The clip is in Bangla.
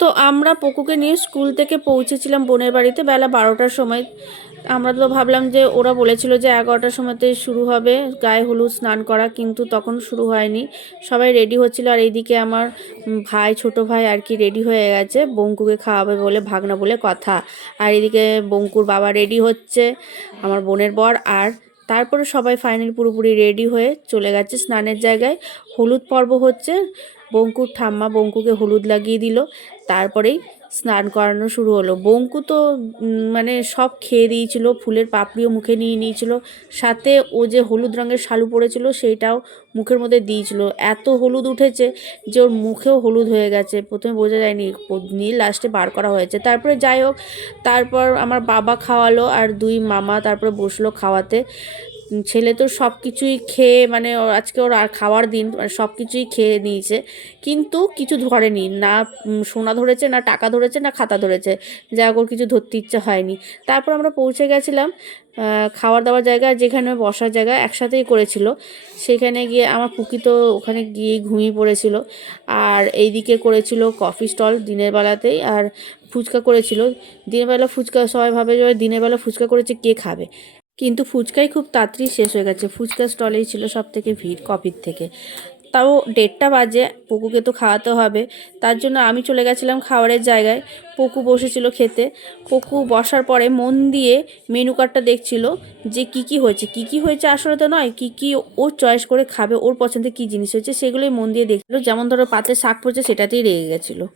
তো আমরা পকুকে নিয়ে স্কুল থেকে পৌঁছেছিলাম বোনের বাড়িতে বেলা 12টার সময়। আমরা তো ভাবলাম যে ওরা বলেছিল যে 11টার সময়তে শুরু হবে গায়ে হলুদ স্নান করা, কিন্তু তখন শুরু হয়নি। সবাই রেডি হচ্ছিল, আর এইদিকে আমার ভাই, ছোট ভাই আর কি রেডি হয়ে গেছে বঙ্কুকে খাওয়াবে বলে, ভাগনা বলে কথা। আর এদিকে বঙ্কুর বাবা রেডি হচ্ছে, আমার বোনের বর। আর তারপরে সবাই ফাইনাল পুরোপুরি রেডি হয়ে চলে গেছে স্নানের জায়গায়। হলুদ পর্ব হচ্ছে, বঙ্কুর ঠাম্মা বঙ্কুকে হলুদ লাগিয়ে দিল, তারপরেই স্নান করানো শুরু হলো। বঙ্কু তো মানে সব খেয়ে দিয়েছিল, ফুলের পাপড়িও মুখে নিয়ে নিয়েছিল, সাথে ও যে হলুদ রঙের শালু পরেছিল সেইটাও মুখের মধ্যে দিয়েছিল। এত হলুদ উঠেছে যে ওর মুখেও হলুদ হয়ে গেছে, প্রথমে বোঝা যায়নি, নীল লাস্টে বার করা হয়েছে। তারপরে যাই হোক, তারপর আমার বাবা খাওয়ালো আর দুই মামা তারপরে বসলো খাওয়াতে। ছেলে তো সব কিছুই খেয়ে মানে আজকে ওর আর খাওয়ার দিন, মানে সব কিছুই খেয়ে নিয়েছে, কিন্তু কিছু ধরেনি না। সোনা ধরেছে না, টাকা ধরেছে না, খাতা ধরেছে, যা ওর কিছু ধরতে ইচ্ছে হয়নি। তারপর আমরা পৌঁছে গেছিলাম খাওয়ার দাওয়ার জায়গা, যেখানে বসার জায়গা একসাথেই করেছিল। সেখানে গিয়ে আমার পুকি তো ওখানে গিয়ে ঘুমিয়ে পড়েছিল। আর এইদিকে করেছিল কফি স্টল দিনের বেলাতেই, আর ফুচকা করেছিল। দিনের বেলা ফুচকা, সবাই ভাবে যে দিনের বেলা ফুচকা করেছে কে খাবে, কিন্তু ফুচকাই খুব তাড়াতাড়ি শেষ হয়ে গেছে। ফুচকা স্টলেই ছিল সব থেকে ভিড় কফির থেকে। তাও 1:30টা বাজে, পকুকে তো খাওয়াতে হবে, তার জন্য আমি চলে গেছিলাম খাবারের জায়গায়। পকু বসেছিল খেতে। পকু বসার পরে মন দিয়ে মেনু কার্ডটা দেখছিল যে কি হয়েছে, কি হয়েছে আসলে তো নয়, কি ওর চয়েস করে খাবে, ওর পছন্দের কী জিনিস হয়েছে সেগুলোই মন দিয়ে দেখছিল। যেমন ধরো পাতে শাক পড়েছে সেটাতেই রেগে গেছিলো।